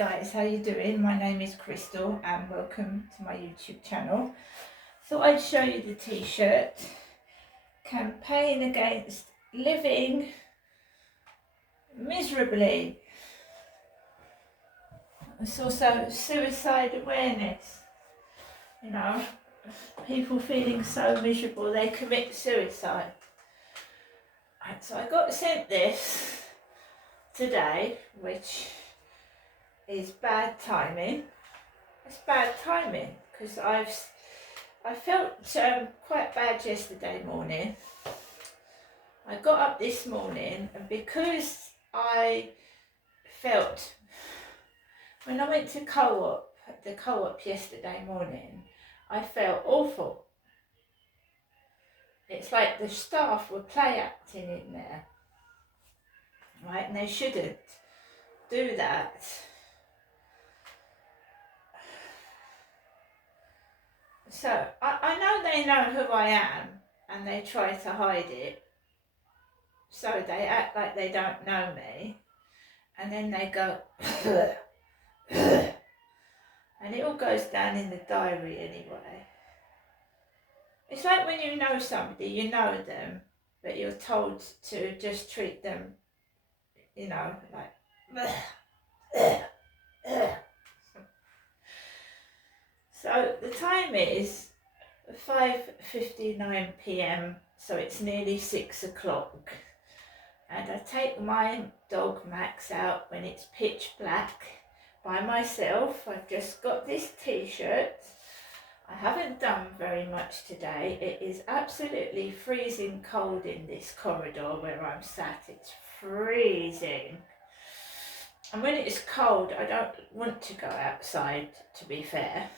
guys, how you doing? My name is Crystal and welcome to my YouTube channel. Thought I'd show you the t-shirt, Campaign Against Living Miserably. It's also suicide awareness, you know, people feeling so miserable they commit suicide. And so I got sent this today, which is bad timing. It's bad timing because I felt quite bad yesterday morning. I got up this morning and because I felt, when I went to the co-op yesterday morning, I felt awful. It's like the staff were play acting in there, right? And they shouldn't do that. So I know they know who I am and they try to hide it. So they act like they don't know me and then they go and it all goes down in the diary anyway. It's like when you know somebody, you know them, but you're told to just treat them, you know, like So the time is 5:59 p.m, so it's nearly 6 o'clock. And I take my dog Max out when it's pitch black by myself. I've just got this t-shirt. I haven't done very much today. It is absolutely freezing cold in this corridor where I'm sat. It's freezing. And when it's cold, I don't want to go outside, to be fair.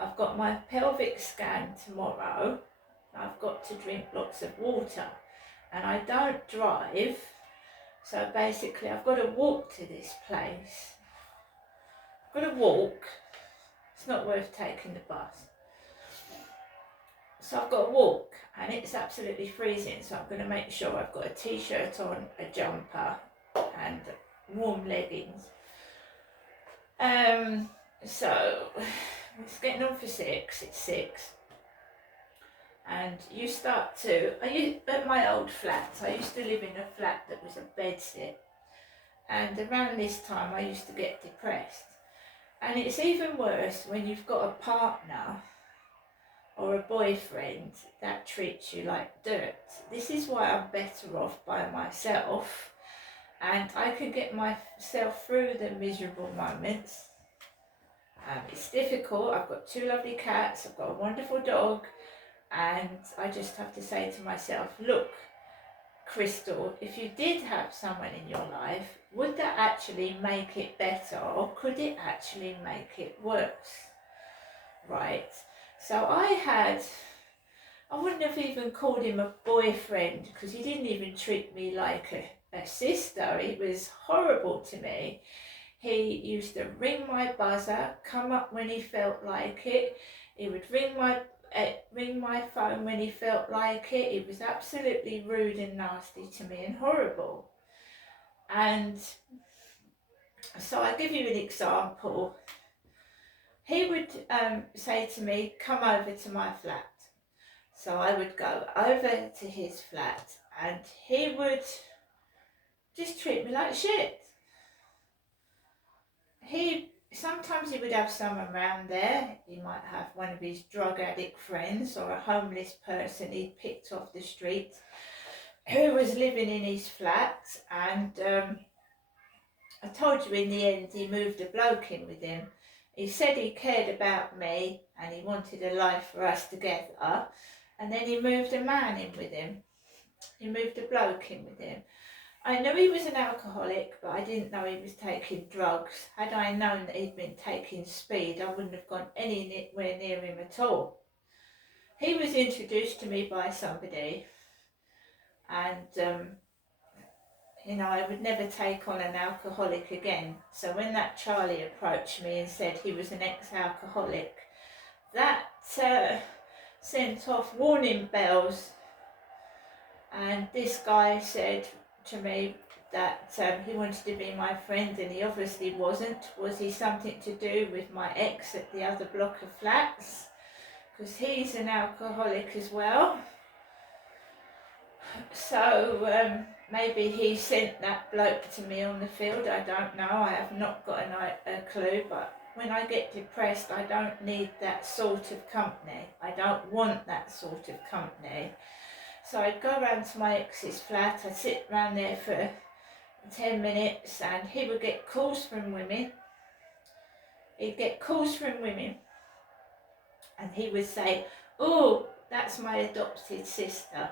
I've got my pelvic scan tomorrow. I've got to drink lots of water. And I don't drive, so basically I've got to walk to this place. I've got to walk. It's not worth taking the bus. So I've got to walk and it's absolutely freezing, so I'm going to make sure I've got a t-shirt on, a jumper and warm leggings. So it's getting on for 6, it's 6. And you start to, at my old flat, I used to live in a flat that was a bedsit. And around this time I used to get depressed. And it's even worse when you've got a partner or a boyfriend that treats you like dirt. This is why I'm better off by myself. And I can get myself through the miserable moments. It's difficult. I've got 2 lovely cats, I've got a wonderful dog. And I just have to say to myself, look, Crystal, if you did have someone in your life, would that actually make it better or could it actually make it worse? Right? So I wouldn't have even called him a boyfriend because he didn't even treat me like a sister. He was horrible to me. He used to ring my buzzer, come up when he felt like it. He would ring my phone when he felt like it. He was absolutely rude and nasty to me and horrible. And so I'll give you an example. He would say to me, come over to my flat. So I would go over to his flat and he would just treat me like shit. Sometimes he would have someone around there. He might have one of his drug addict friends or a homeless person he'd picked off the street who was living in his flat. And I told you in the end he moved a bloke in with him. He said he cared about me and he wanted a life for us together. And then he moved a man in with him. He moved a bloke in with him. I knew he was an alcoholic, but I didn't know he was taking drugs. Had I known that he'd been taking speed, I wouldn't have gone anywhere near him at all. He was introduced to me by somebody, and you know, I would never take on an alcoholic again. So when that Charlie approached me and said he was an ex-alcoholic, that sent off warning bells. And this guy said to me, that he wanted to be my friend, and he obviously wasn't. Was he something to do with my ex at the other block of flats? Because he's an alcoholic as well. So maybe he sent that bloke to me on the field. I don't know. I have not got a clue. But when I get depressed, I don't need that sort of company. I don't want that sort of company. So I'd go round to my ex's flat. I'd sit round there for 10 minutes, and he would get calls from women. He'd get calls from women, and he would say, "Oh, that's my adopted sister.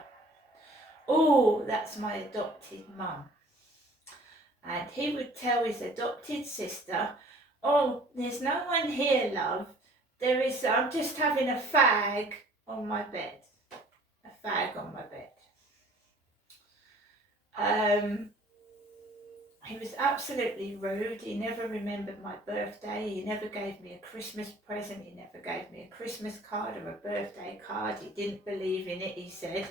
Oh, that's my adopted mum." And he would tell his adopted sister, "Oh, there's no one here, love. I'm just having a fag on my bed. A fag on my bed." He was absolutely rude. He never remembered my birthday. He never gave me a Christmas present. He never gave me a Christmas card or a birthday card. He didn't believe in it, he said.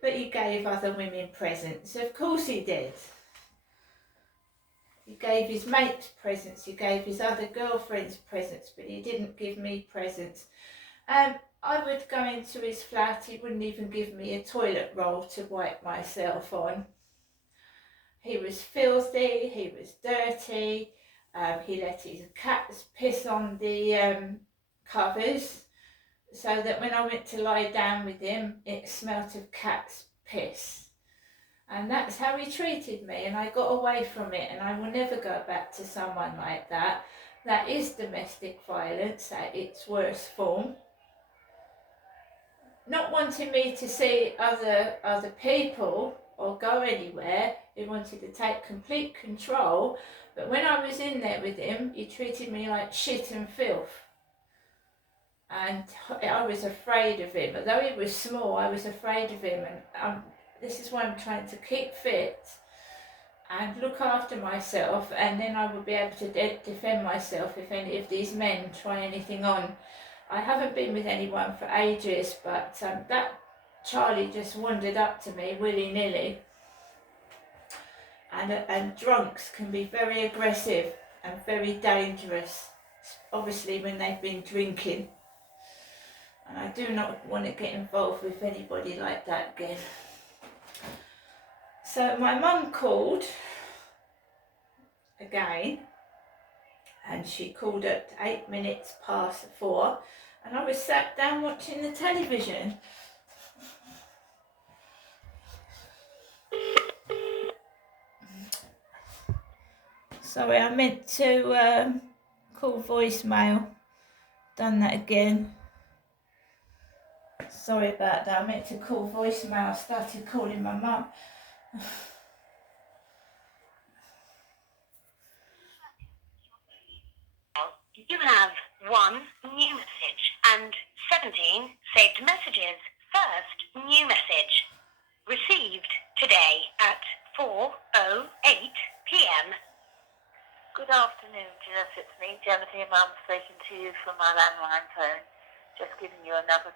But he gave other women presents. Of course he did. He gave his mates presents. He gave his other girlfriends presents. But he didn't give me presents. I would go into his flat. He wouldn't even give me a toilet roll to wipe myself on. He was filthy, he was dirty, he let his cats piss on the covers, so that when I went to lie down with him, it smelt of cat's piss. And that's how he treated me, and I got away from it, and I will never go back to someone like that. That is domestic violence at its worst form. Not wanting me to see other people or go anywhere. He wanted to take complete control, but when I was in there with him, he treated me like shit and filth. And I was afraid of him. Although he was small, I was afraid of him. And this is why I'm trying to keep fit and look after myself, and then I will be able to defend myself if any of these men try anything on. I haven't been with anyone for ages, but that Charlie just wandered up to me willy-nilly. And drunks can be very aggressive and very dangerous, obviously when they've been drinking. And I do not want to get involved with anybody like that again. So my mum called again, and she called at 4:08, and I was sat down watching the television. Sorry, I meant to call voicemail. Done that again. Sorry about that. I meant to call voicemail. I started calling my mum. You have 1 new message and 17 saved messages. First new message. Received today at 4:08 p.m. Good afternoon, Jess. It's me, Genevieve. I'm speaking to you from my landline phone. Just giving you another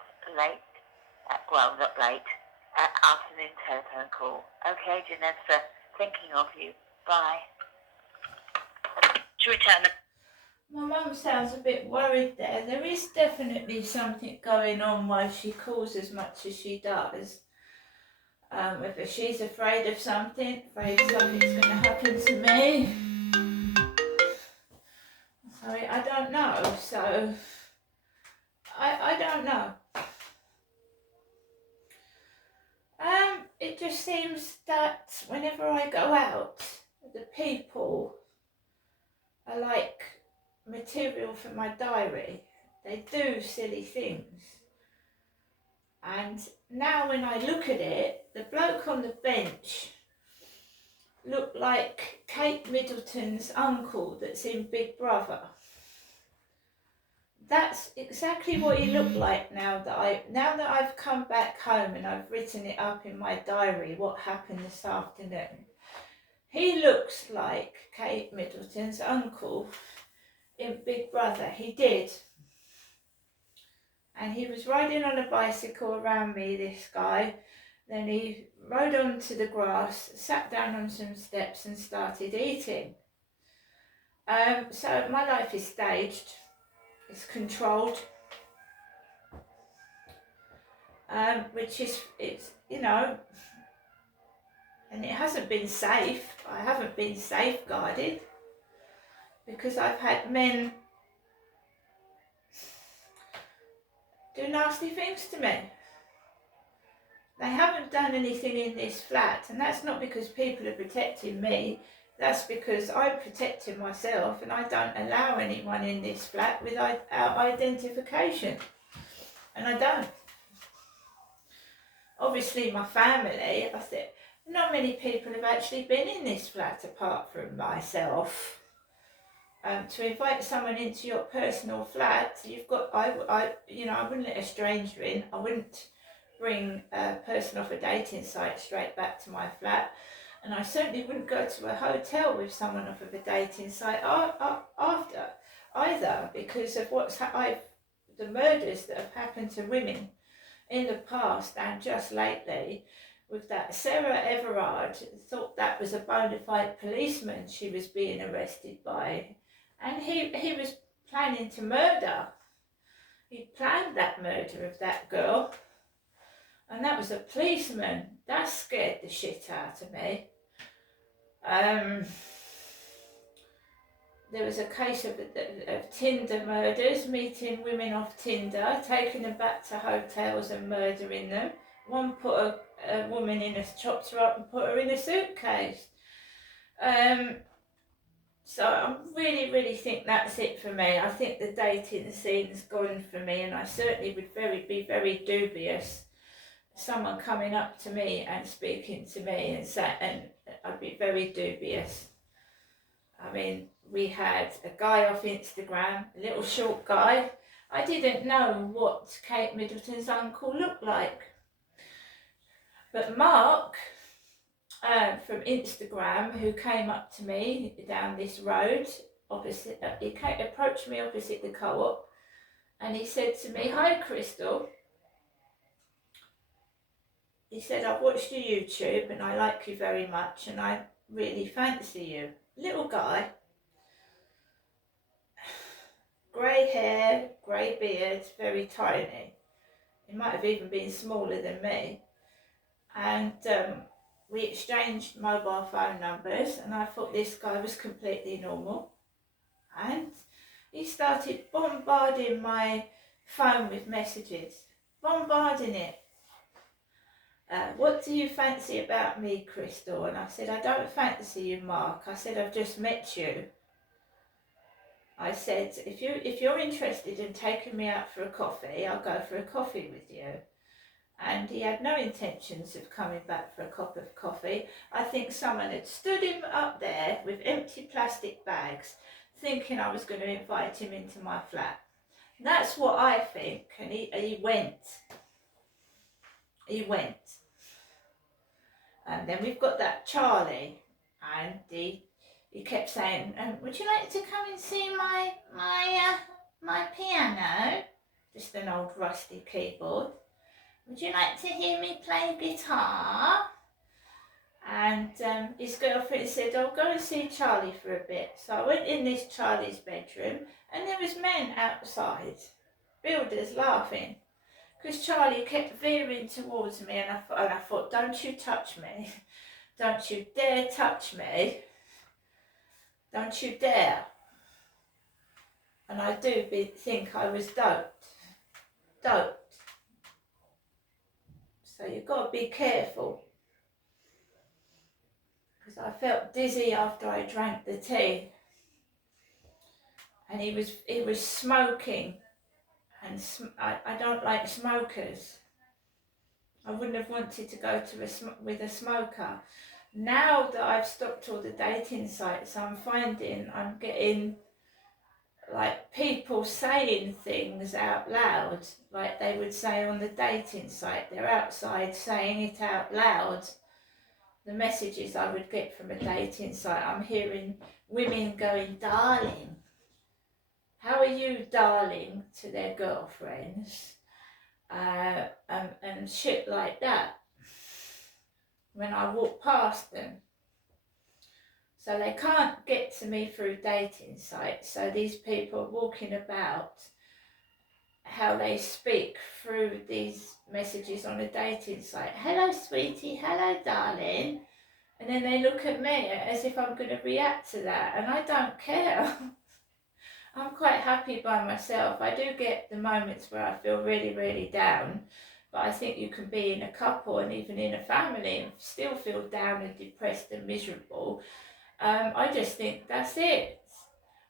afternoon telephone call. Okay, Janessa, thinking of you. Bye. To return the... My mum sounds a bit worried there. There is definitely something going on why she calls as much as she does. Whether she's afraid of something, afraid something's going to happen to me. Sorry, I don't know. So, I don't know. It just seems that whenever I go out, the people are like material for my diary. They do silly things. And now when I look at it, the bloke on the bench looked like Kate Middleton's uncle that's in Big Brother. That's exactly what he looked like now that I've come back home and I've written it up in my diary what happened this afternoon. He looks like Kate Middleton's uncle in Big Brother. He did. And he was riding on a bicycle around me, this guy. Then he rode onto the grass, sat down on some steps and started eating. So my life is staged, it's controlled, which is, it's, you know, and it hasn't been safe. I haven't been safeguarded because I've had men do nasty things to me. They haven't done anything in this flat, and that's not because people are protecting me. That's because I'm protecting myself, and I don't allow anyone in this flat without identification. And I don't. Obviously, my family, I think, not many people have actually been in this flat apart from myself. To invite someone into your personal flat, you've got, I wouldn't let a stranger in. I wouldn't bring a person off a dating site straight back to my flat, and I certainly wouldn't go to a hotel with someone off of a dating site after either, because of the murders that have happened to women in the past and just lately. With that Sarah Everard, thought that was a bona fide policeman she was being arrested by, and he was planning to murder. He planned that murder of that girl. And that was a policeman. That scared the shit out of me. There was a case of Tinder murders, meeting women off Tinder, taking them back to hotels and murdering them. One put a woman chopped her up and put her in a suitcase. So I really, really think that's it for me. I think the dating scene's gone for me, and I certainly would be very dubious someone coming up to me and speaking to me and I'd be very dubious. I mean, we had a guy off Instagram, a little short guy. I didn't know what Kate Middleton's uncle looked like. But Mark from Instagram, who came up to me down this road, opposite, he approached me opposite the co-op, and he said to me, "Hi Crystal." He said, "I've watched your YouTube and I like you very much and I really fancy you." Little guy, grey hair, grey beard, very tiny. He might have even been smaller than me. And we exchanged mobile phone numbers, and I thought this guy was completely normal. And he started bombarding my phone with messages, bombarding it. "What do you fancy about me, Crystal?" And I said, "I don't fancy you, Mark." I said, "I've just met you." I said, if you're interested in taking me out for a coffee, I'll go for a coffee with you." And he had no intentions of coming back for a cup of coffee. I think someone had stood him up there with empty plastic bags, thinking I was going to invite him into my flat. That's what I think. And he went. He went. And then we've got that Charlie, and he kept saying, "Would you like to come and see my piano?" Just an old rusty keyboard. "Would you like to hear me play guitar?" And his girlfriend said, "I'll go and see Charlie for a bit." So I went in this Charlie's bedroom, and there was men outside, builders laughing, because Charlie kept veering towards me, and I thought, "Don't you touch me. Don't you dare touch me. Don't you dare." And I do think I was doped. So you've got to be careful. Because I felt dizzy after I drank the tea. And he was smoking. And I don't like smokers. I wouldn't have wanted to go to with a smoker. Now that I've stopped all the dating sites, I'm getting like people saying things out loud, like they would say on the dating site. They're outside saying it out loud. The messages I would get from a dating site, I'm hearing women going, "Darling, how are you, darling?" to their girlfriends, and shit like that. when I walk past them. So they can't get to me through dating sites. So these people are walking about how they speak through these messages on a dating site. Hello, sweetie. Hello, darling. And then they look at me as if I'm going to react to that. And I don't care. I'm quite happy by myself. I do get the moments where I feel really, really down. But I think you can be in a couple and even in a family and still feel down and depressed and miserable. I just think that's it.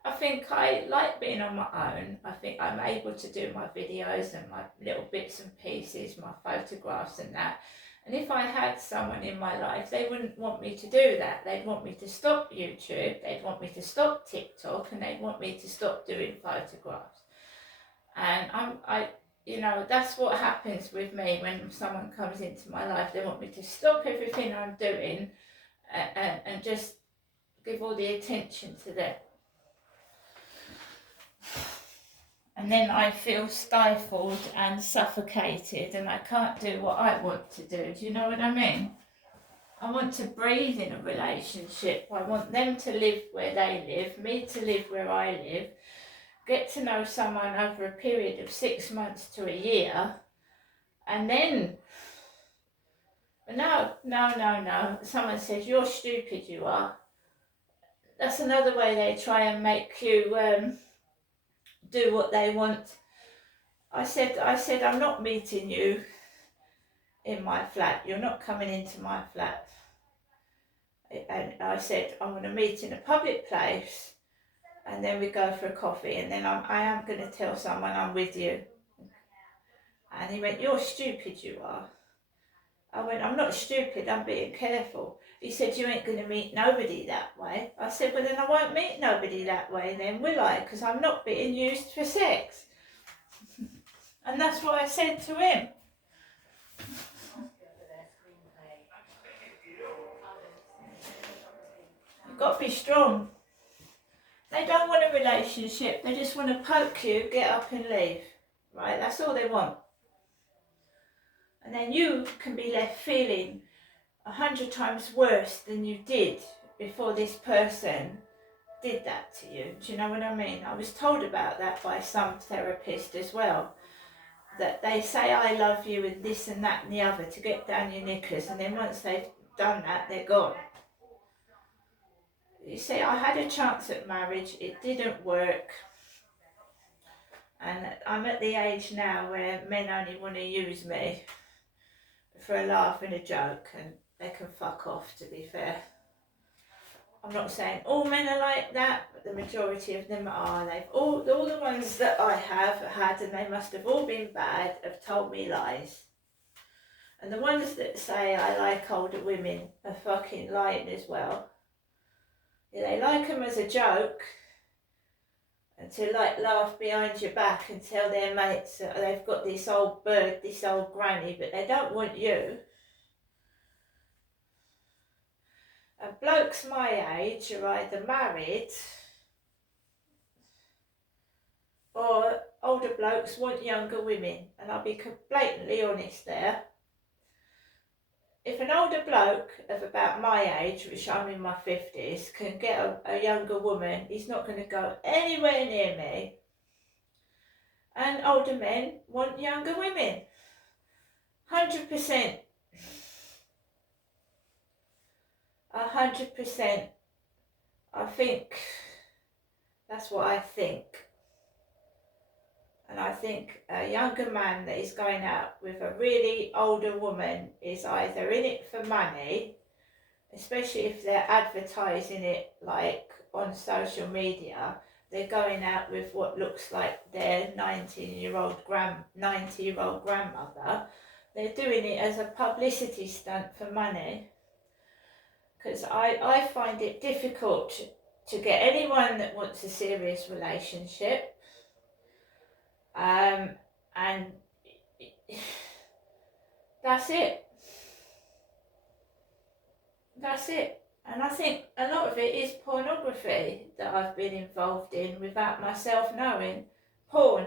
I think I like being on my own. I think I'm able to do my videos and my little bits and pieces, my photographs and that. And if I had someone in my life, they wouldn't want me to do that. They'd want me to stop YouTube, they'd want me to stop TikTok, and they'd want me to stop doing photographs. And that's what happens with me when someone comes into my life. They want me to stop everything I'm doing and just give all the attention to them. And then I feel stifled and suffocated and I can't do what I want to do. Do you know what I mean? I want to breathe in a relationship. I want them to live where they live, me to live where I live, get to know someone over a period of 6 months to a year, and then, no. Someone says, you're stupid, you are. That's another way they try and make you do what they want. I said, I'm not meeting you in my flat. You're not coming into my flat. And I said, I'm going to meet in a public place and then we go for a coffee and then I am going to tell someone I'm with you. And he went, you're stupid, you are. I went, I'm not stupid, I'm being careful. He said, you ain't going to meet nobody that way. I said, well then I won't meet nobody that way then, will I? Because I'm not being used for sex. And that's what I said to him. You've got to be strong. They don't want a relationship, they just want to poke you, get up and leave. Right, that's all they want. And then you can be left feeling 100 times worse than you did before this person did that to you. Do you know what I mean? I was told about that by some therapist as well. That they say I love you and this and that and the other to get down your knickers, and then once they've done that, they're gone. You see, I had a chance at marriage, it didn't work. And I'm at the age now where men only want to use me for a laugh and a joke, and they can fuck off, to be fair. I'm not saying all men are like that, but the majority of them are. They've all the ones that I have had, and they must have all been bad, have told me lies. And the ones that say I like older women are fucking lying as well. Yeah, they like them as a joke, and to laugh behind your back and tell their mates that they've got this old bird, this old granny, but they don't want you. And blokes my age are either married or older blokes want younger women, and I'll be blatantly honest there. If an older bloke of about my age, which I'm in my 50s, can get a younger woman, he's not going to go anywhere near me. And older men want younger women. 100%. 100%. I think that's what I think. And I think a younger man that is going out with a really older woman is either in it for money, especially if they're advertising it like on social media. They're going out with what looks like their 90-year-old grandmother. They're doing it as a publicity stunt for money. Because I find it difficult to get anyone that wants a serious relationship. And that's it. That's it. And I think a lot of it is pornography that I've been involved in without myself knowing. Porn.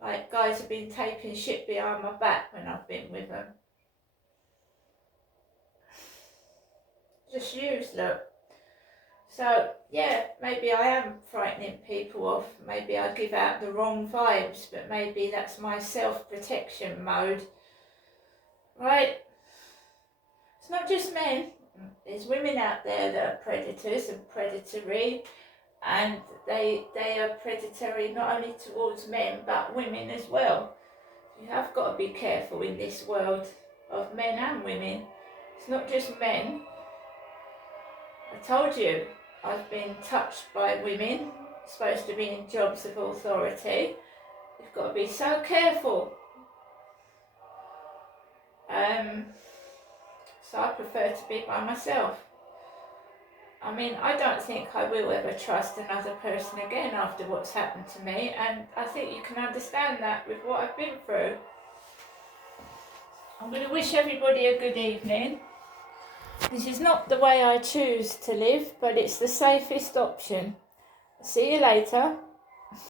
Like, guys have been taping shit behind my back when I've been with them. just used, look. So, yeah, maybe I am frightening people off. Maybe I give out the wrong vibes, but maybe that's my self-protection mode. Right? It's not just men. There's women out there that are predators and predatory, and they are predatory not only towards men, but women as well. You have got to be careful in this world of men and women. It's not just men. I told you, I've been touched by women, supposed to be in jobs of authority. You've got to be so careful. So I prefer to be by myself. I mean, I don't think I will ever trust another person again after what's happened to me, and I think you can understand that with what I've been through. I'm going to wish everybody a good evening. This is not the way I choose to live, but it's the safest option. See you later.